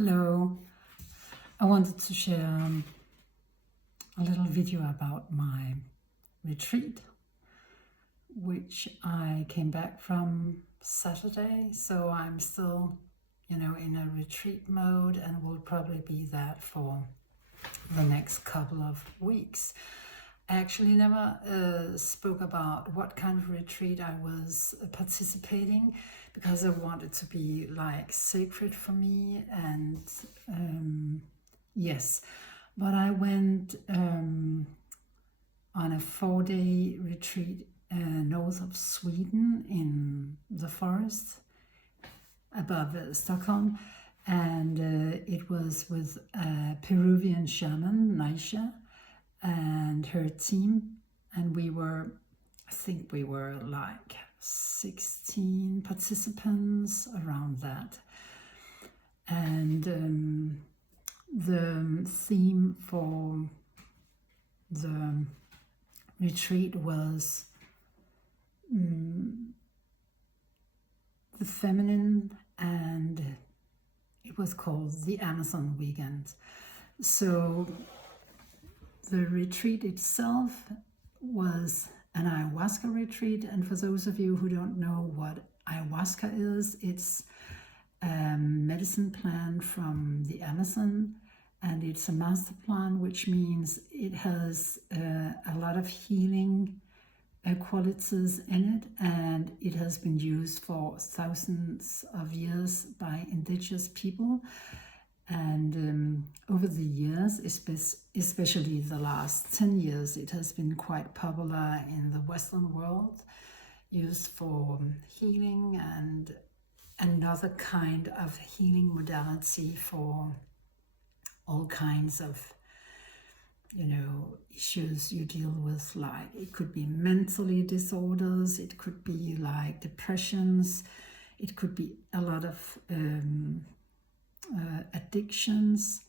Hello, I wanted to share a little video about my retreat, which I came back from Saturday. So I'm still, in a retreat mode and will probably be that for the next couple of weeks. I actually never spoke about what kind of retreat I was participating because I wanted to be like sacred for me. And yes, but I went on a 4-day retreat north of Sweden in the forest above Stockholm, and it was with a Peruvian shaman, Naisha, and her team, and I think we were like 16 participants, around that. And the theme for the retreat was the feminine, and it was called the Amazon Weekend. So the retreat itself was an ayahuasca retreat, and for those of you who don't know what ayahuasca is, it's a medicine plant from the Amazon, and it's a master plant, which means it has a lot of healing qualities in it, and it has been used for thousands of years by indigenous people. And over the years, especially the last 10 years, it has been quite popular in the Western world, used for healing and another kind of healing modality for all kinds of, issues you deal with. Like it could be mentally disorders, it could be like depressions, it could be a lot of addictions,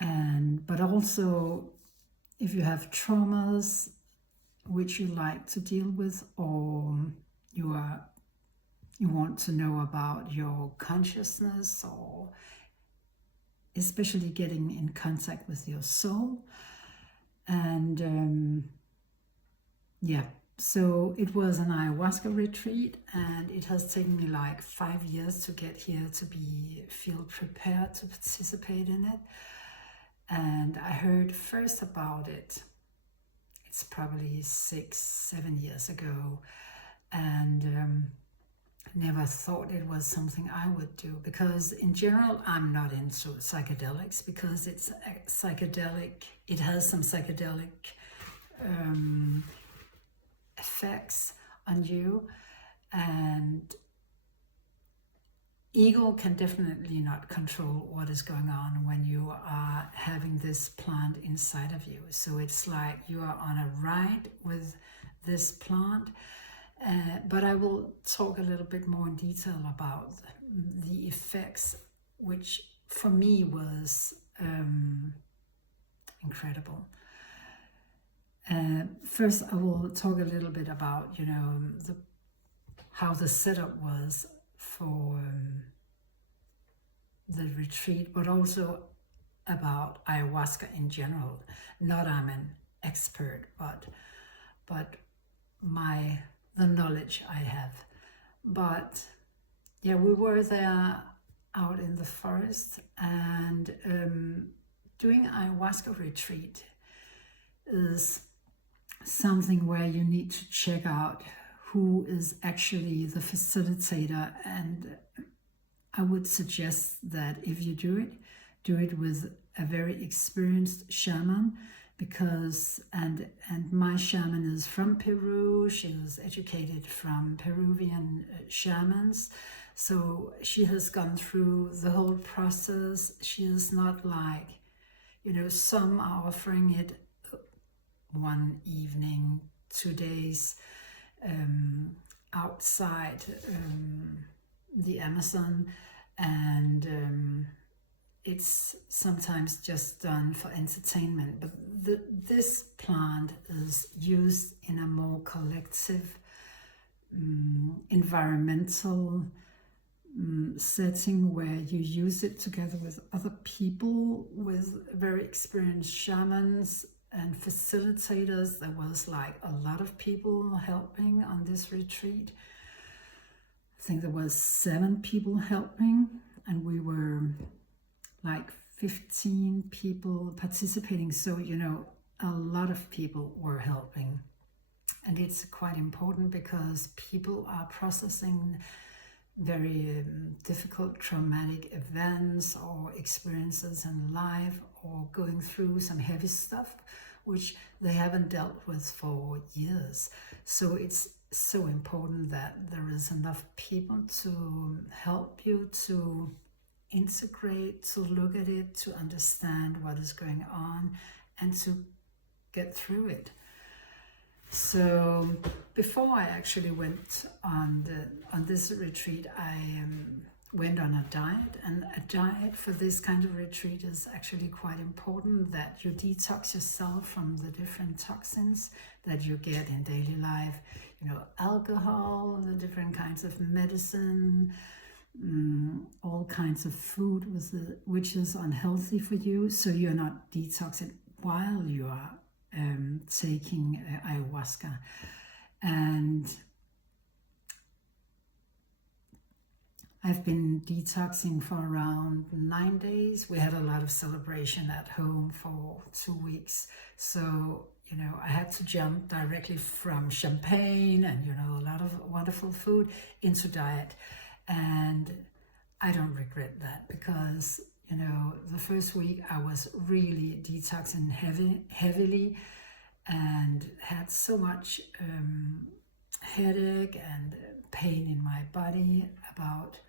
but also if you have traumas which you like to deal with, or you want to know about your consciousness, or especially getting in contact with your soul. And so it was an ayahuasca retreat, and it has taken me like 5 years to get here to feel prepared to participate in it. And I heard first about it, it's probably 6-7 years ago, and never thought it was something I would do, because in general I'm not into psychedelics, because it's psychedelic, it has some psychedelic effects on you, and ego can definitely not control what is going on when you are having this plant inside of you. So it's like you are on a ride with this plant. But I will talk a little bit more in detail about the effects, which for me was incredible. First, I will talk a little bit about, how the setup was for the retreat, but also about ayahuasca in general. Not I'm an expert, but the knowledge I have. But yeah, we were there out in the forest, and doing ayahuasca retreat is something where you need to check out who is actually the facilitator. And I would suggest that if you do it with a very experienced shaman, because and my shaman is from Peru. She was educated from Peruvian shamans, so she has gone through the whole process. She is not like, some are offering it 1 evening, 2 days outside the Amazon, and it's sometimes just done for entertainment. But this plant is used in a more collective, environmental setting where you use it together with other people, with very experienced shamans and facilitators. There was like a lot of people helping on this retreat. I think there was 7 people helping, and we were like 15 people participating. So, you know, a lot of people were helping. And it's quite important because people are processing very difficult traumatic events or experiences in life, or going through some heavy stuff which they haven't dealt with for years. So it's so important that there is enough people to help you to integrate, to look at it, to understand what is going on, and to get through it. So before I actually went on this retreat, I went on a diet, and a diet for this kind of retreat is actually quite important, that you detox yourself from the different toxins that you get in daily life, you know, alcohol, the different kinds of medicine, all kinds of food which is unhealthy for you, so you're not detoxing while you are taking ayahuasca. And I've been detoxing for around 9 days. We had a lot of celebration at home for 2 weeks. So, you know, I had to jump directly from champagne and, you know, a lot of wonderful food into diet. And I don't regret that, because, you know, the first week I was really detoxing heavily and had so much headache and pain in my body about,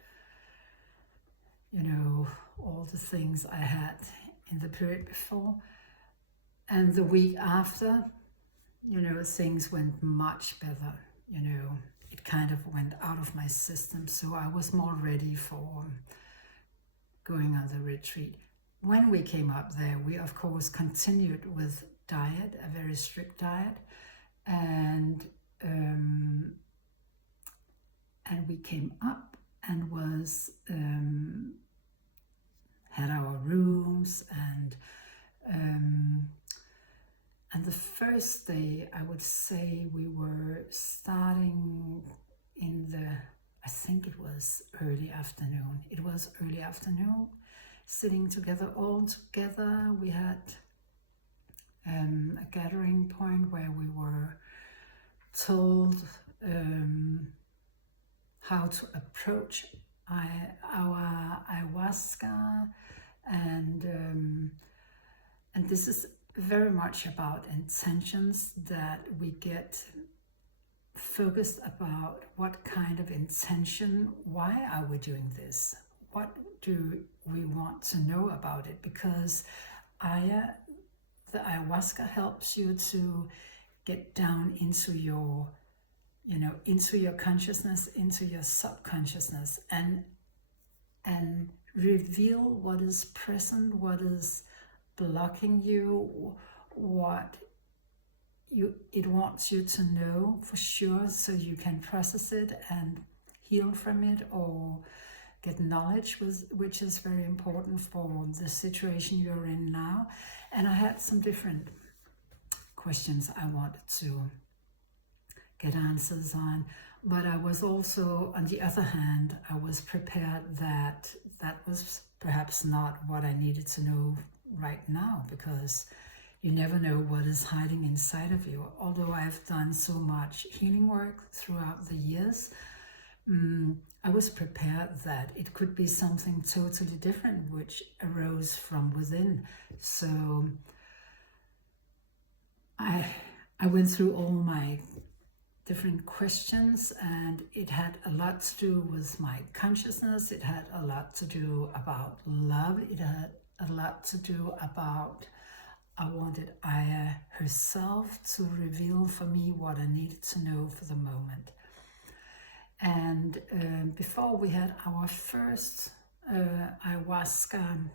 you know, all the things I had in the period before. And the week after, you know, things went much better, you know. It kind of went out of my system, so I was more ready for going on the retreat. When we came up there, we of course continued with diet, a very strict diet, and we came up and was had our rooms, and the first day, I would say we were starting in I think it was early afternoon. It was early afternoon, sitting together, all together. We had a gathering point where we were told how to approach our ayahuasca, and this is very much about intentions, that we get focused about what kind of intention, why are we doing this, what do we want to know about it, because the ayahuasca helps you to get down into your, you know, into your consciousness, into your subconsciousness, and reveal what is present, what is blocking you, what it wants you to know for sure, so you can process it and heal from it, or get knowledge, which is very important for the situation you're in now. And I had some different questions I wanted to get answers on, but I was also, on the other hand, I was prepared that was perhaps not what I needed to know right now, because you never know what is hiding inside of you. Although I've done so much healing work throughout the years, I was prepared that it could be something totally different which arose from within. So I went through all my different questions, and it had a lot to do with my consciousness. It had a lot to do about love. It had a lot to do about, I wanted Aya herself to reveal for me what I needed to know for the moment. And before we had our first ayahuasca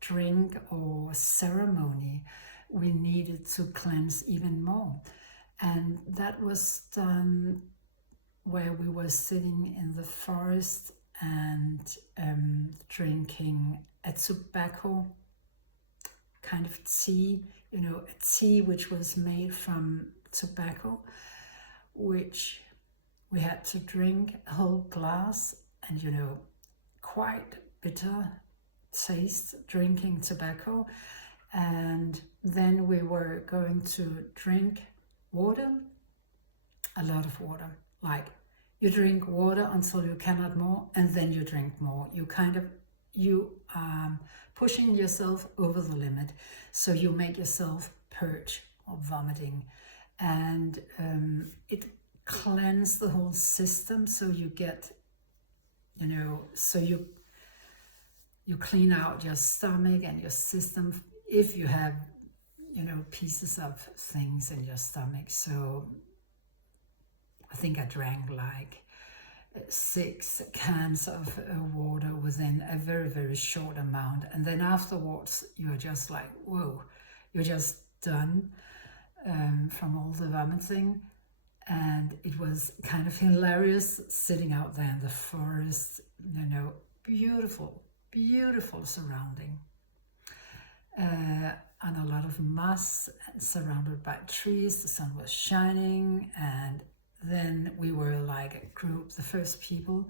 drink or ceremony, we needed to cleanse even more. And that was done where we were sitting in the forest, and drinking a tobacco kind of tea, a tea which was made from tobacco, which we had to drink a whole glass, and quite bitter taste drinking tobacco. And then we were going to drink water, a lot of water, like you drink water until you cannot more, and then you drink more. You are pushing yourself over the limit, so you make yourself purge or vomiting, and it cleanses the whole system. So you get, so you clean out your stomach and your system if you have, pieces of things in your stomach. So I think I drank like 6 cans of water within a very, very short amount. And then afterwards, you're just like, whoa, you're just done from all the vomiting. And it was kind of hilarious sitting out there in the forest, beautiful, beautiful surrounding. And a lot of moss surrounded by trees. The sun was shining, and then we were like a group, the first people,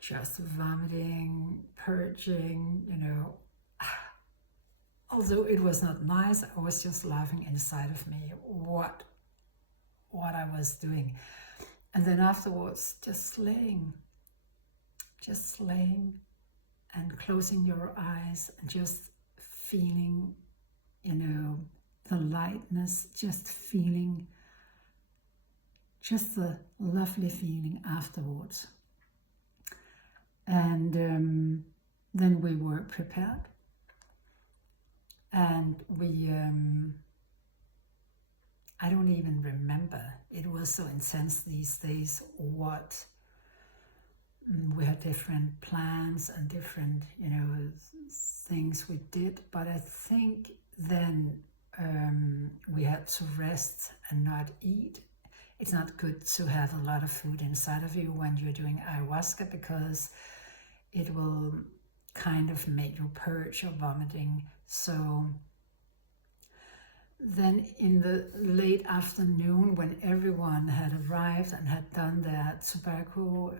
just vomiting, purging, Although it was not nice, I was just laughing inside of me what I was doing. And then afterwards, just laying and closing your eyes and just feeling, the lightness, just feeling just the lovely feeling afterwards. And then we were prepared, and we I don't even remember, it was so intense these days, what we had different plans and different things we did, but I think then we had to rest and not eat. It's not good to have a lot of food inside of you when you're doing ayahuasca, because it will kind of make you purge or vomiting. So then in the late afternoon, when everyone had arrived and had done their tobacco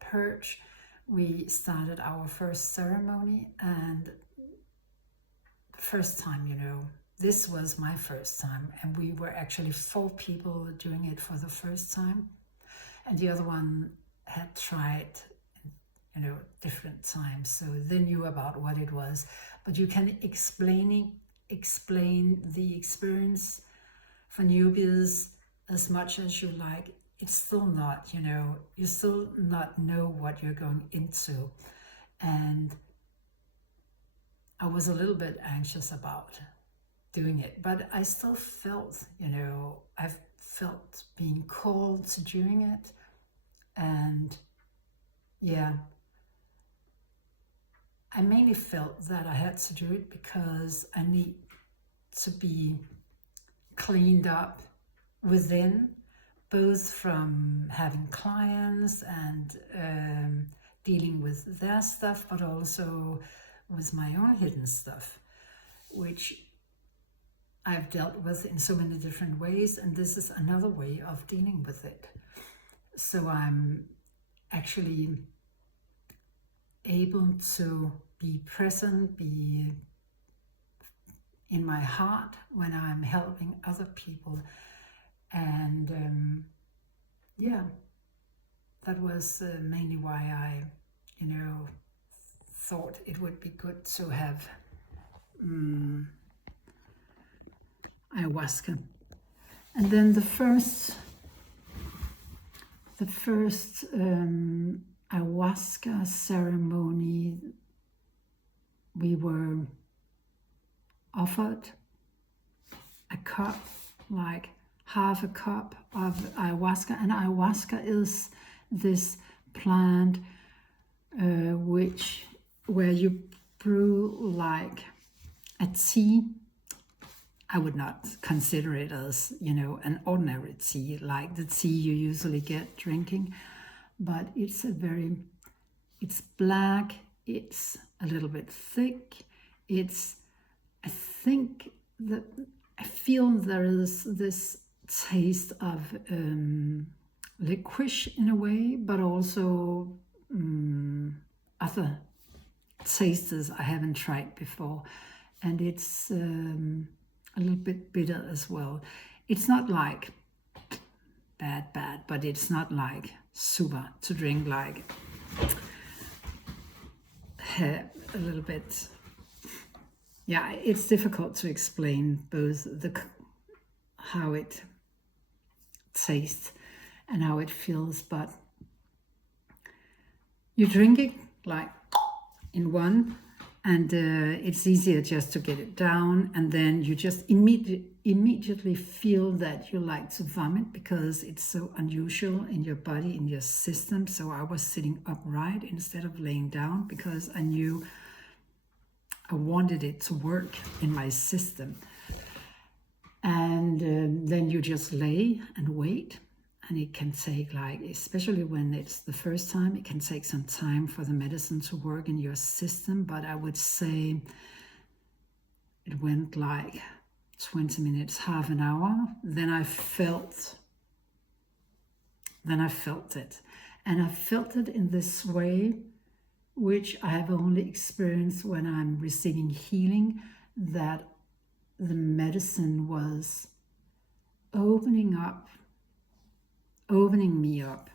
purge, we started our first ceremony. And the first time, this was my first time, and we were actually 4 people doing it for the first time, and the other one had tried, different times, so they knew about what it was. But you can explain the experience for newbies as much as you like. It's still not, you still not know what you're going into, and I was a little bit anxious about doing it, but I still felt, I felt being called to doing it. And yeah, I mainly felt that I had to do it because I need to be cleaned up within, both from having clients and dealing with their stuff, but also with my own hidden stuff, which I've dealt with in so many different ways, and this is another way of dealing with it. So I'm actually able to be present, be in my heart when I'm helping other people. And yeah, that was mainly why I, thought it would be good to have ayahuasca. And then the first ayahuasca ceremony, we were offered a cup, like half a cup of ayahuasca. And ayahuasca is this plant where you brew like a tea. I would not consider it as, an ordinary tea, like the tea you usually get drinking, but it's black, it's a little bit thick, I think that I feel there is this taste of licorice in a way, but also other tastes I haven't tried before, and it's a little bit bitter as well. It's not like bad, but it's not like super to drink, like a little bit. Yeah, it's difficult to explain both how it tastes and how it feels, but you drink it like in one, and it's easier just to get it down, and then you just immediately feel that you like to vomit because it's so unusual in your body, in your system. So I was sitting upright instead of laying down because I knew I wanted it to work in my system. And then you just lay and wait. And it can take, like, especially when it's the first time, it can take some time for the medicine to work in your system. But I would say it went like 20 minutes, half an hour. Then I felt it. And I felt it in this way, which I have only experienced when I'm receiving healing, that the medicine was opening me up.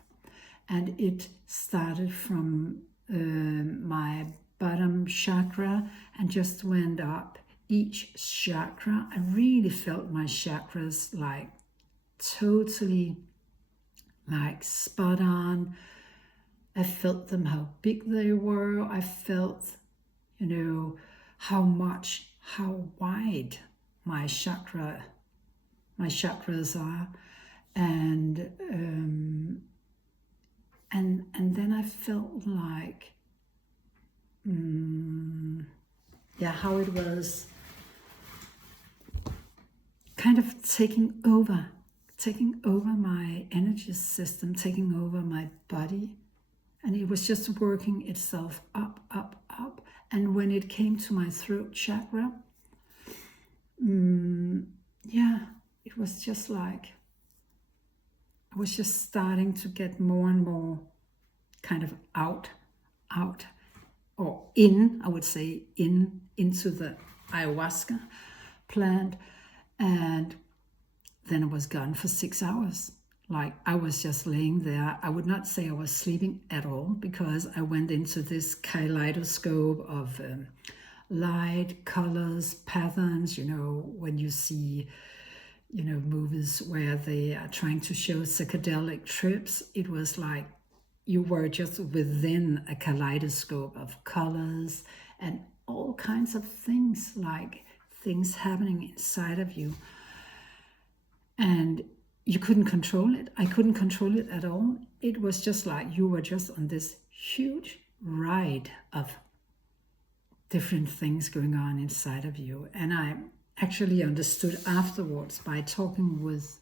And it started from my bottom chakra and just went up each chakra. I really felt my chakras like totally like spot on. I felt them, how big they were. I felt, how wide my chakras are. And then I felt like, how it was kind of taking over my energy system, taking over my body. And it was just working itself up. And when it came to my throat chakra, it was just like, I was just starting to get more and more kind of out, or in, I would say, into the ayahuasca plant. And then I was gone for 6 hours. Like, I was just laying there. I would not say I was sleeping at all, because I went into this kaleidoscope of light, colors, patterns, when you see, movies where they are trying to show psychedelic trips. It was like you were just within a kaleidoscope of colors and all kinds of things, like things happening inside of you. And you couldn't control it. I couldn't control it at all. It was just like you were just on this huge ride of different things going on inside of you. And I actually understood afterwards, by talking with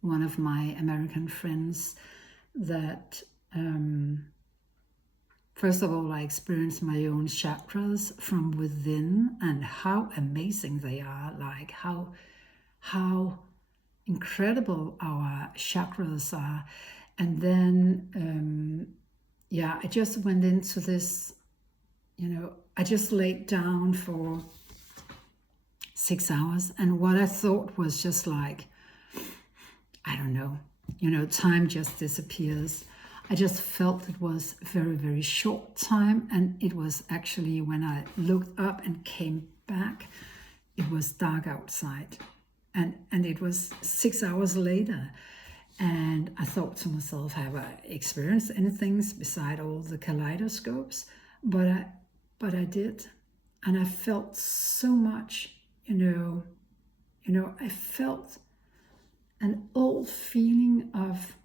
one of my American friends, that first of all, I experienced my own chakras from within and how amazing they are, like how incredible our chakras are. And then I just went into this, I just laid down for 6 hours, and what I thought was just like, I don't know, time just disappears. I just felt it was very, very short time, and it was actually, when I looked up and came back, it was dark outside. And it was 6 hours later, and I thought to myself, have I experienced anything beside all the kaleidoscopes? But I did, and I felt so much, I felt an old feeling of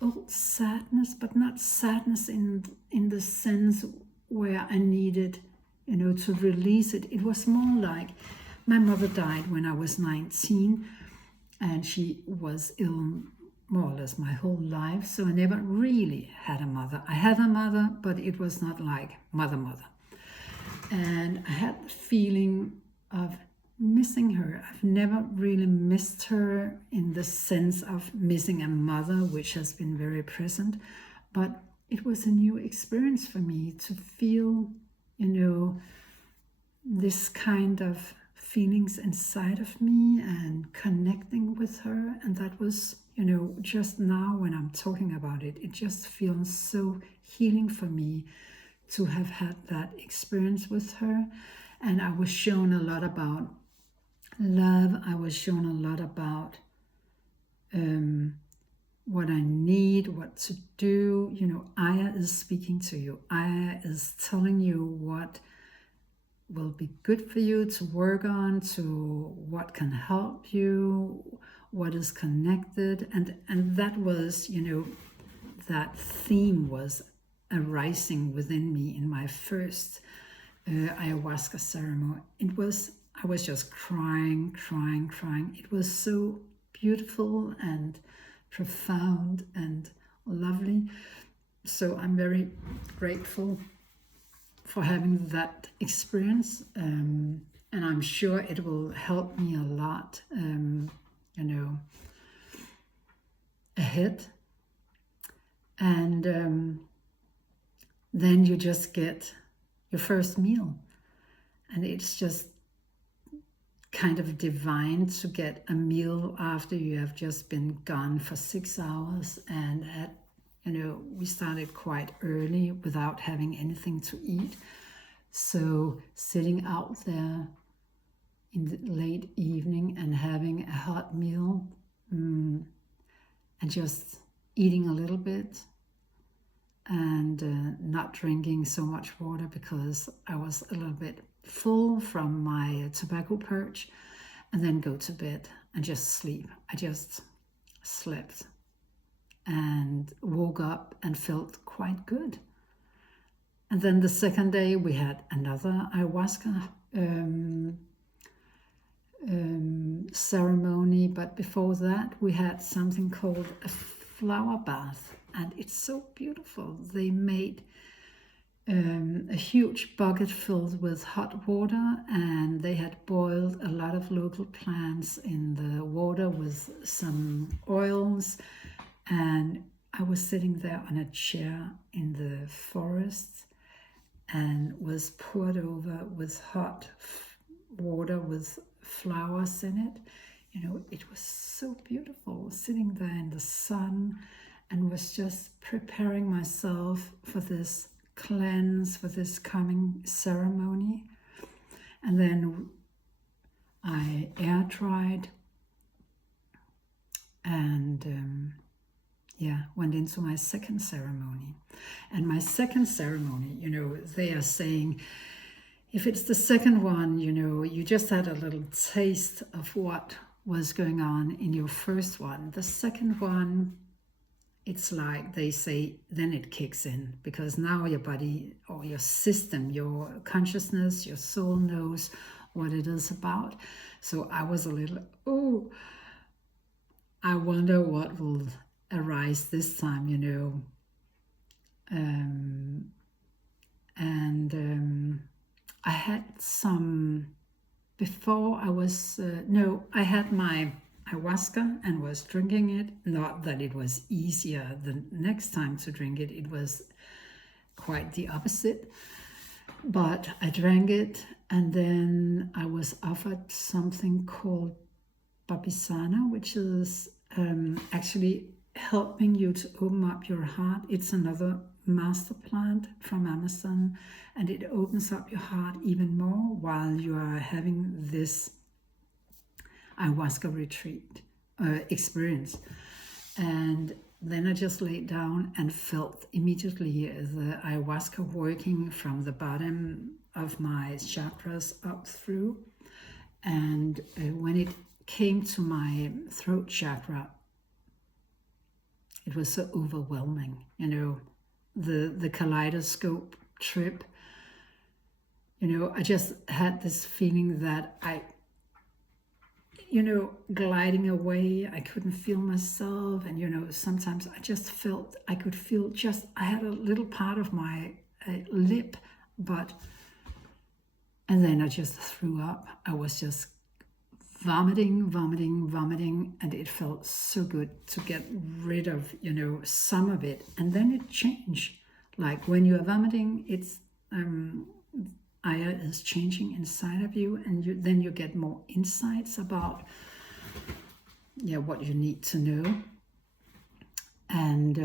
old sadness, but not sadness in the sense where I needed, to release it. It was more like, my mother died when I was 19, and she was ill more or less my whole life, so I never really had a mother. I had a mother, but it was not like mother. And I had the feeling of missing her. I've never really missed her in the sense of missing a mother, which has been very present, but it was a new experience for me to feel, this kind of feelings inside of me and connecting with her. And that was, just now when I'm talking about it, it just feels so healing for me to have had that experience with her. And I was shown a lot about love. I was shown a lot about what I need, what to do. Aya is speaking to you. Aya is telling you what will be good for you to work on, to what can help you, what is connected. And that was, that theme was arising within me in my first ayahuasca ceremony. I was just crying. It was so beautiful and profound and lovely. So I'm very grateful for having that experience, and I'm sure it will help me a lot, ahead. And then you just get your first meal, and it's just kind of divine to get a meal after you have just been gone for 6 hours. And we started quite early without having anything to eat. So sitting out there in the late evening and having a hot meal, and just eating a little bit and not drinking so much water because I was a little bit full from my tobacco purge, and then go to bed and just sleep. I just slept and woke up and felt quite good. And then the second day we had another ayahuasca ceremony, but before that we had something called a flower bath, and it's so beautiful. They made a huge bucket filled with hot water, and they had boiled a lot of local plants in the water with some oils. And I was sitting there on a chair in the forest and was poured over with hot water with flowers in it. It was so beautiful, sitting there in the sun, and was just preparing myself for this cleanse, for this coming ceremony. And then I air dried and went into my second ceremony. And my second ceremony, they are saying, if it's the second one, you just had a little taste of what was going on in your first one. The second one, it's like they say, then it kicks in, because now your body or your system, your consciousness, your soul knows what it is about. So I was a little, I wonder what will arise this time, I had some, before I was, I had my ayahuasca and was drinking it. Not that it was easier the next time to drink it, it was quite the opposite. But I drank it, and then I was offered something called Bobbisana, which is actually helping you to open up your heart. It's another master plant from Amazon, and it opens up your heart even more while you are having this ayahuasca retreat experience. And then I just laid down and felt immediately the ayahuasca working from the bottom of my chakras up through. And when it came to my throat chakra, it was so overwhelming, the kaleidoscope trip. I just had this feeling that gliding away. I couldn't feel myself. And, sometimes I just felt I could feel I had a little part of my lip, and then I just threw up. I was just vomiting, and it felt so good to get rid of, some of it. And then it changed. Like when you are vomiting, it's Aya is changing inside of you, and then you get more insights about what you need to know. And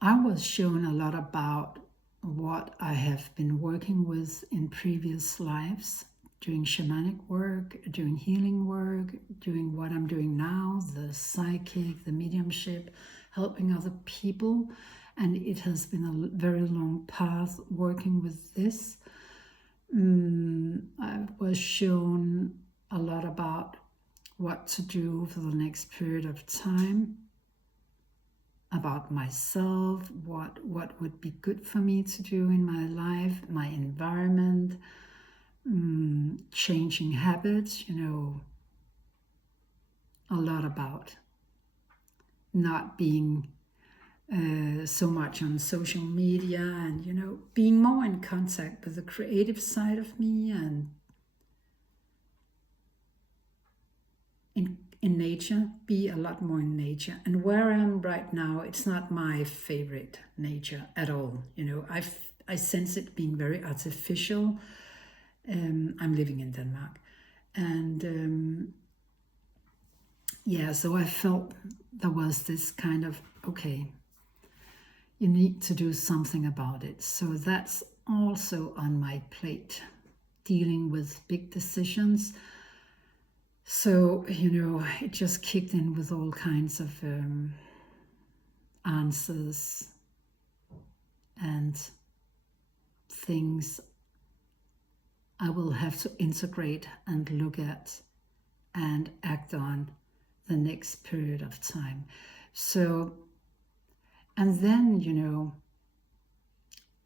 I was shown a lot about what I have been working with in previous lives, doing shamanic work, doing healing work, doing what I'm doing now, the psychic, the mediumship, helping other people. And it has been a very long path working with this. I was shown a lot about what to do for the next period of time, about myself, what would be good for me to do in my life, my environment, changing habits, a lot about not being so much on social media, and being more in contact with the creative side of me, and in nature, be a lot more in nature. And where I am right now, it's not my favorite nature at all. I sense it being very artificial. I'm living in Denmark, and so I felt there was this kind of, okay, you need to do something about it. So that's also on my plate, dealing with big decisions. So, it just kicked in with all kinds of answers and things I will have to integrate and look at and act on the next period of time. So, and then,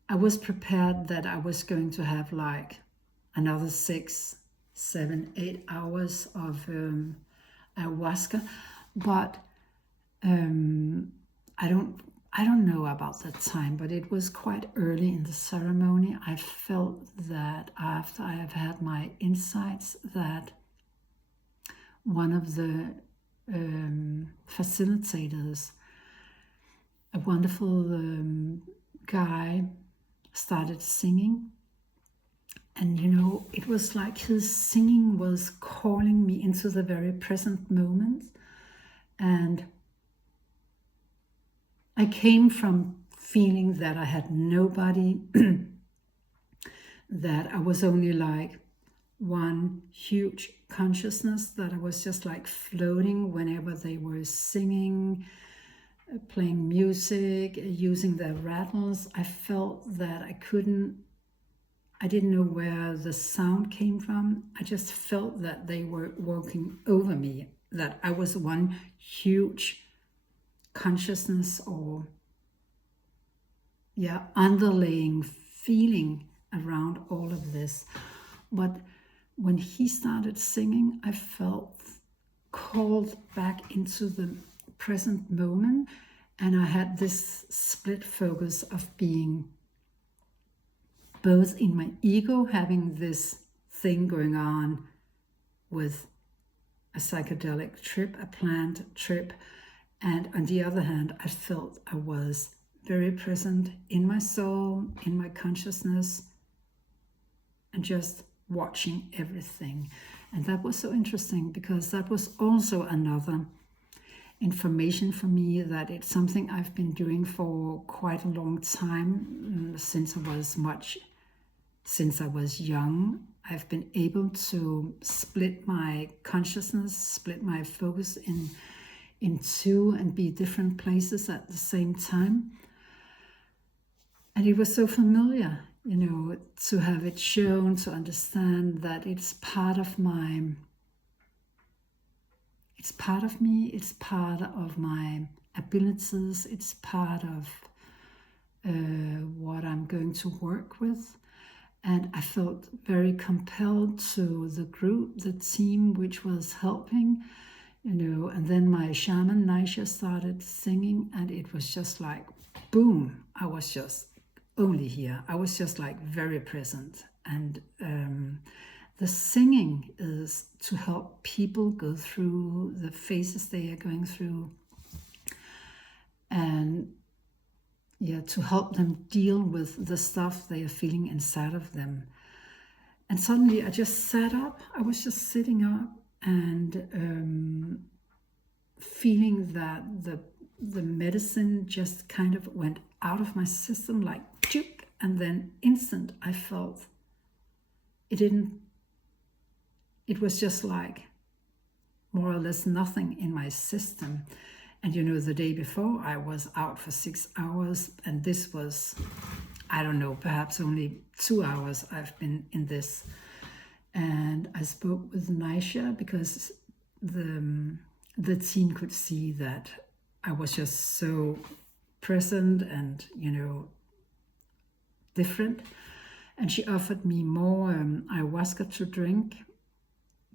I was prepared that I was going to have like another 6, 7, 8 hours of ayahuasca, but I don't know about that time, but it was quite early in the ceremony. I felt that after I have had my insights, that one of the facilitators, a wonderful guy, started singing. And it was like his singing was calling me into the very present moment. And I came from feeling that I had nobody, that I was only like one huge consciousness, that I was just like floating whenever they were singing, playing music, using their rattles. I felt that I didn't know where the sound came from. I just felt that they were walking over me, that I was one huge consciousness, or underlying feeling around all of this. But when he started singing, I felt called back into the present moment, and I had this split focus of being both in my ego, having this thing going on with a psychedelic trip, a planned trip, and on the other hand, I felt I was very present in my soul, in my consciousness, and just watching everything. And that was so interesting, because that was also another information for me, that it's something I've been doing for quite a long time, since I was young. I've been able to split my consciousness, split my focus in two, and be different places at the same time. And it was so familiar, to have it shown, to understand that it's part of me, it's part of my abilities, it's part of what I'm going to work with. And I felt very compelled to the group, the team which was helping, and then my shaman Naisha started singing, and it was just like, boom, I was just only here. I was just like very present. And the singing is to help people go through the phases they are going through, and to help them deal with the stuff they are feeling inside of them. And suddenly I just sat up. I was just sitting up and feeling that the medicine just kind of went out of my system like chook, and then instant I felt it was just like more or less nothing in my system. And the day before I was out for 6 hours, and this was, I don't know, perhaps only 2 hours I've been in this. And I spoke with Naisha because the team could see that I was just so present and, different. And she offered me more ayahuasca to drink,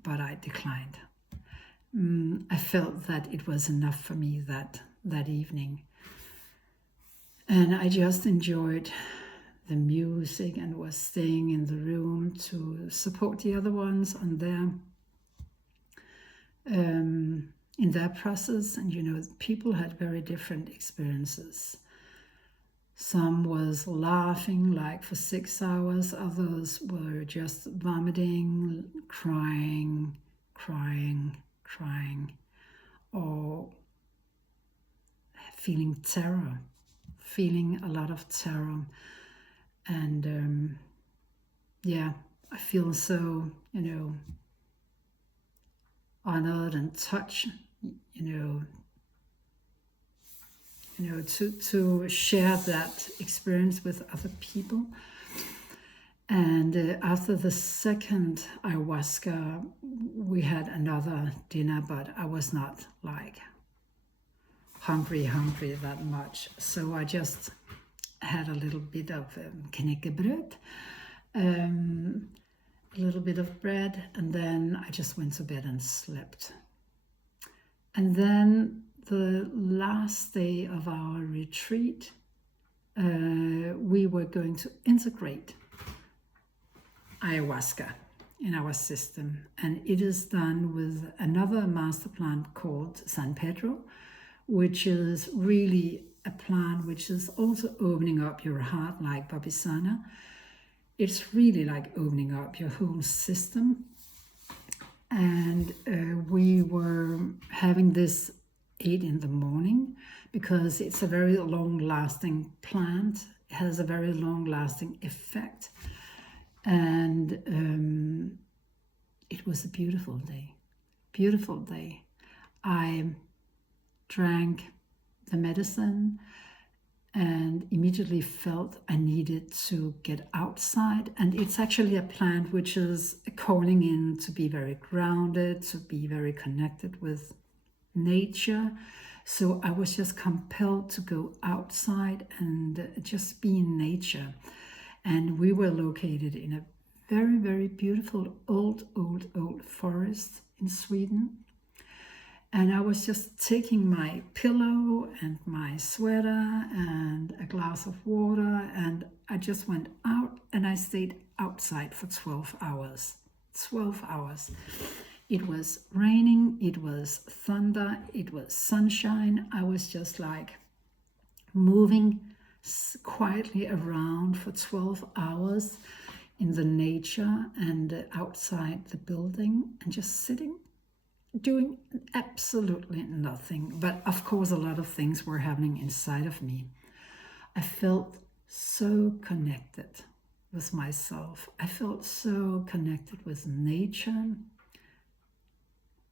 but I declined. I felt that it was enough for me that evening. And I just enjoyed the music and was staying in the room to support the other ones on in their process. And people had very different experiences. Some was laughing like for 6 hours, others were just vomiting, crying, or feeling terror, feeling a lot of terror. And I feel so, honored and touched, to share that experience with other people. And after the second ayahuasca, we had another dinner, but I was not like hungry that much. So I just had a little bit of knäckebröd, a little bit of bread, and then I just went to bed and slept. And then the last day of our retreat, we were going to integrate ayahuasca in our system, and it is done with another master plant called San Pedro, which is really a plant which is also opening up your heart like Bobbisana. It's really like opening up your whole system. And we were having this 8 in the morning because it's a very long-lasting plant. It has a very long-lasting effect. And it was a beautiful day. Beautiful day. I drank the medicine and immediately felt I needed to get outside. And it's actually a plant which is calling in to be very grounded, to be very connected with nature. So I was just compelled to go outside and just be in nature. And we were located in a very, very beautiful old forest in Sweden. And I was just taking my pillow and my sweater and a glass of water, and I just went out and I stayed outside for 12 hours. 12 hours. It was raining, it was thunder, it was sunshine. I was just like moving quietly around for 12 hours in the nature and outside the building, and just sitting, doing absolutely nothing. But of course, a lot of things were happening inside of me. I felt so connected with myself. I felt so connected with nature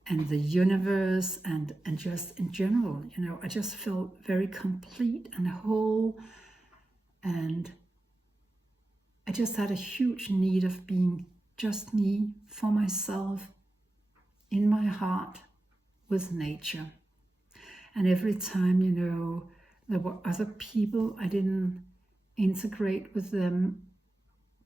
and the universe and just in general. I just felt very complete and whole. And I just had a huge need of being just me, for myself, in my heart, with nature. And every time, there were other people, I didn't integrate with them,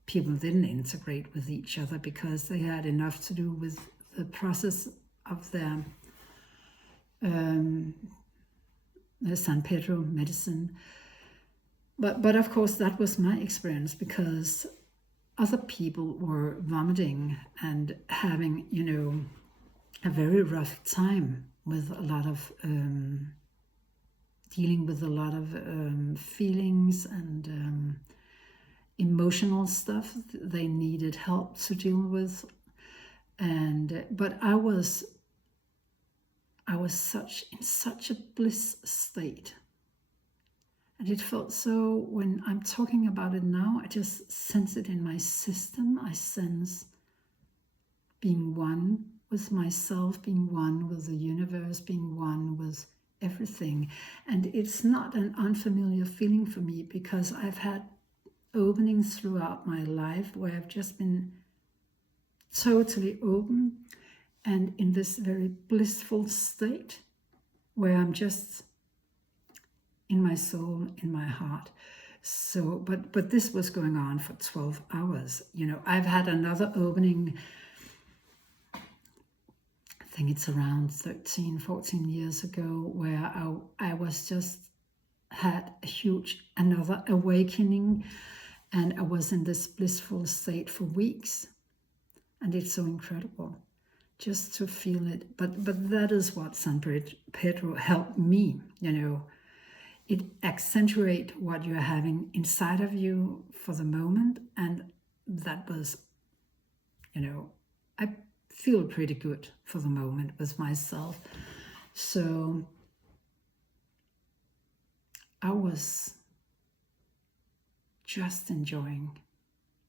people didn't integrate with each other because they had enough to do with the process of their San Pedro medicine. But of course that was my experience, because other people were vomiting and having, a very rough time with a lot of dealing with a lot of feelings and emotional stuff they needed help to deal with. But I was in such a bliss state. And it felt so, when I'm talking about it now, I just sense it in my system. I sense being one with myself, being one with the universe, being one with everything. And it's not an unfamiliar feeling for me, because I've had openings throughout my life where I've just been totally open and in this very blissful state where I'm just in my soul, in my heart. So, but this was going on for 12 hours. I've had another opening, I think it's around 13, 14 years ago, where I was just had a huge another awakening, and I was in this blissful state for weeks. And it's so incredible just to feel it. But that is what San Pedro helped me, It accentuates what you're having inside of you for the moment. And that was, I feel pretty good for the moment with myself. So I was just enjoying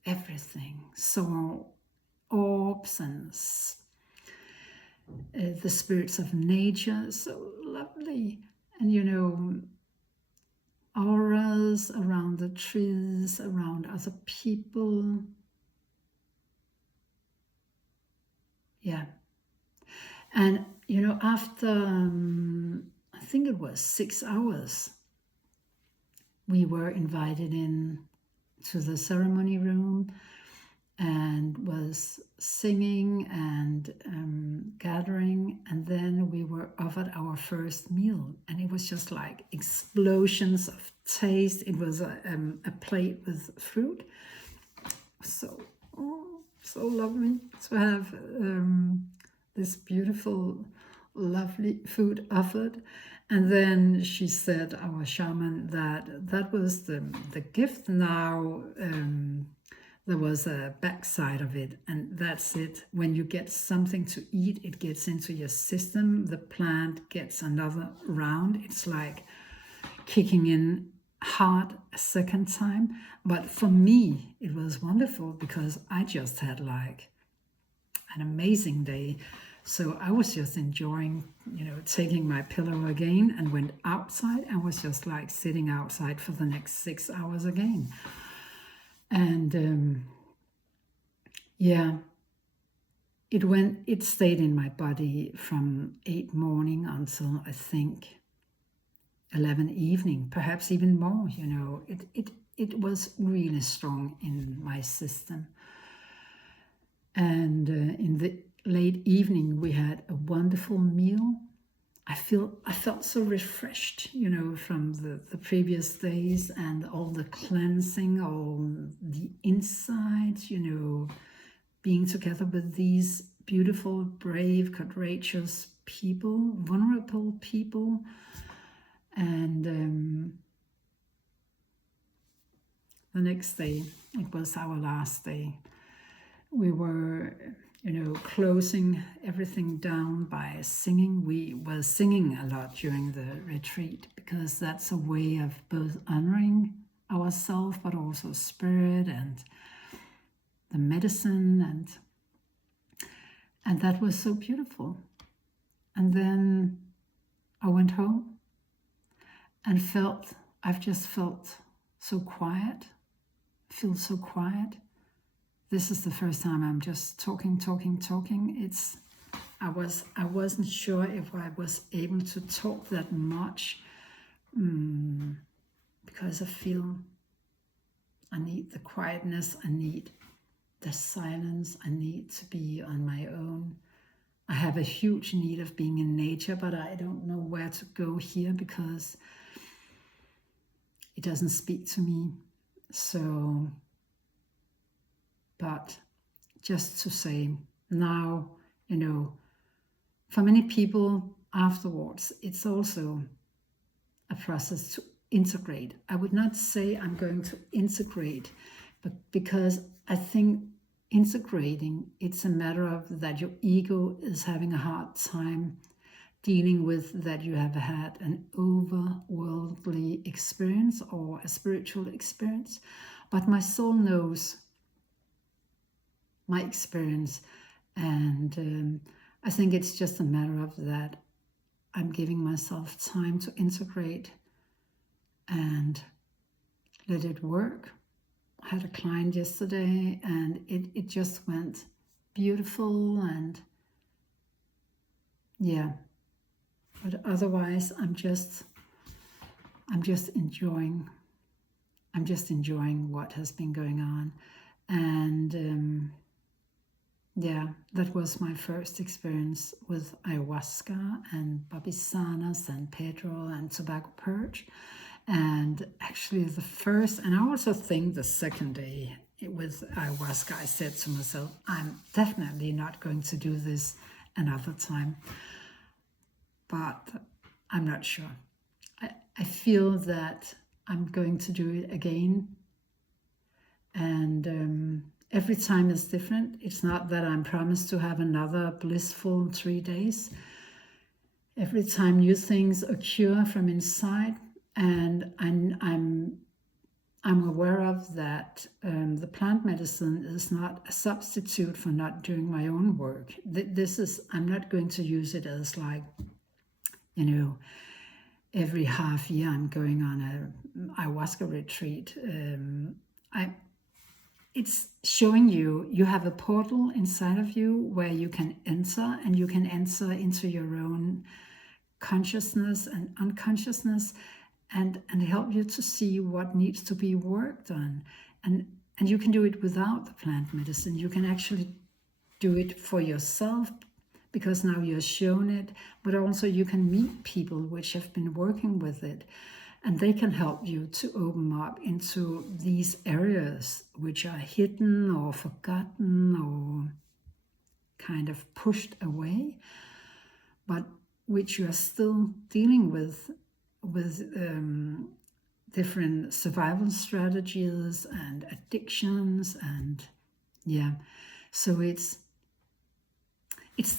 everything. So orbs and the spirits of nature, so lovely. And auras around the trees, around other people. Yeah. And after I think it was 6 hours, we were invited in to the ceremony room and was singing and gathering, and then we were offered our first meal, and it was just like explosions of taste. It was a plate with fruit, so lovely to have this beautiful, lovely food offered. And then she said, our shaman, that was the gift. Now there was a backside of it, and that's it. When you get something to eat, it gets into your system. The plant gets another round. It's like kicking in hard a second time. But for me, it was wonderful, because I just had like an amazing day. So I was just enjoying, taking my pillow again and went outside. I was just like sitting outside for the next 6 hours again. And it stayed in my body from 8 morning until I think 11 evening, perhaps even more. It was really strong in my system. And in the late evening, we had a wonderful meal. I felt so refreshed, from the previous days, and all the cleansing, all the insights, being together with these beautiful, brave, courageous people, vulnerable people. And the next day, it was our last day. We were closing everything down by singing. We were singing a lot during the retreat, because that's a way of both honoring ourselves, but also spirit and the medicine, and that was so beautiful. And then I went home and I've just felt so quiet, feel so quiet. This is the first time I'm just talking. I wasn't sure if I was able to talk that much, because I feel I need the quietness. I need the silence. I need to be on my own. I have a huge need of being in nature, but I don't know where to go here because it doesn't speak to me. So, but just to say now, for many people afterwards, it's also a process to integrate. I would not say I'm going to integrate, but because I think integrating, it's a matter of that your ego is having a hard time dealing with that you have had an overworldly experience or a spiritual experience. But my soul knows my experience, and I think it's just a matter of that I'm giving myself time to integrate and let it work. I had a client yesterday and it just went beautiful, and yeah, but otherwise I'm just enjoying what has been going on. And yeah, that was my first experience with Ayahuasca and Bobbisana, San Pedro and tobacco purge. And actually the first, and I also think the second day with Ayahuasca, I said to myself, I'm definitely not going to do this another time. But I'm not sure. I feel that I'm going to do it again. And every time is different. It's not that I'm promised to have another blissful 3 days. Every time new things occur from inside, and I'm aware of that. The plant medicine is not a substitute for not doing my own work. I'm not going to use it as like, every half year I'm going on a ayahuasca retreat. It's showing you have a portal inside of you where you can enter, and you can enter into your own consciousness and unconsciousness, and help you to see what needs to be worked on. And you can do it without the plant medicine. You can actually do it for yourself, because now you're shown it, but also you can meet people which have been working with it, and they can help you to open up into these areas which are hidden or forgotten or kind of pushed away, but which you are still dealing with different survival strategies and addictions. And yeah, so it's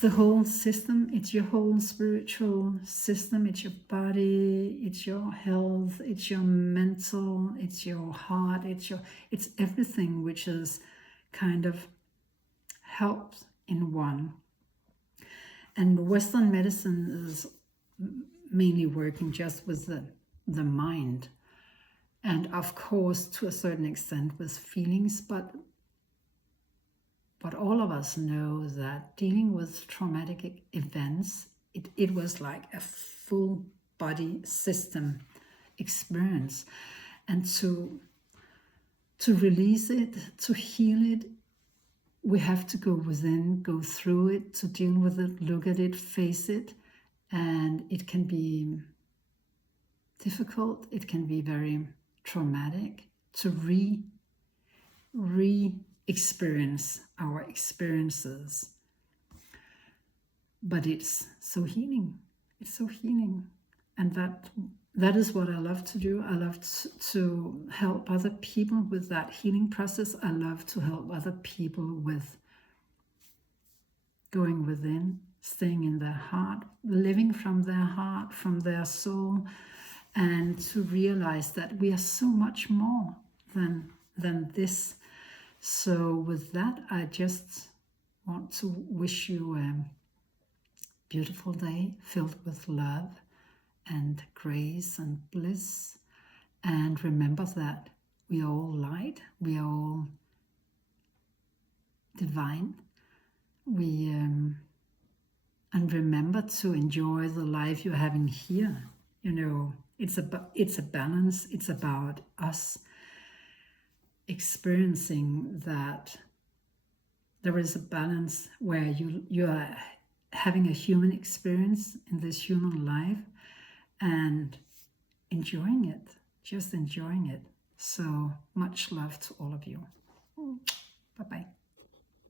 the whole system. It's your whole spiritual system. It's your body, it's your health, it's your mental, it's your heart, it's everything which is kind of helped in one. And Western medicine is mainly working just with the mind, and of course to a certain extent with feelings, but all of us know that dealing with traumatic events, it was like a full body system experience. And to release it, to heal it, we have to go within, go through it, to deal with it, look at it, face it. And it can be difficult, it can be very traumatic to re-experience our experiences. But it's so healing. It's so healing. And that is what I love to do. I love to help other people with that healing process. I love to help other people with going within, staying in their heart, living from their heart, from their soul, and to realize that we are so much more than this. So with that, I just want to wish you a beautiful day filled with love and grace and bliss. And remember that we are all light, we are all divine. And remember to enjoy the life you're having here. It's a balance. It's about us experiencing that there is a balance where you are having a human experience in this human life and enjoying it, just enjoying it. So much love to all of you.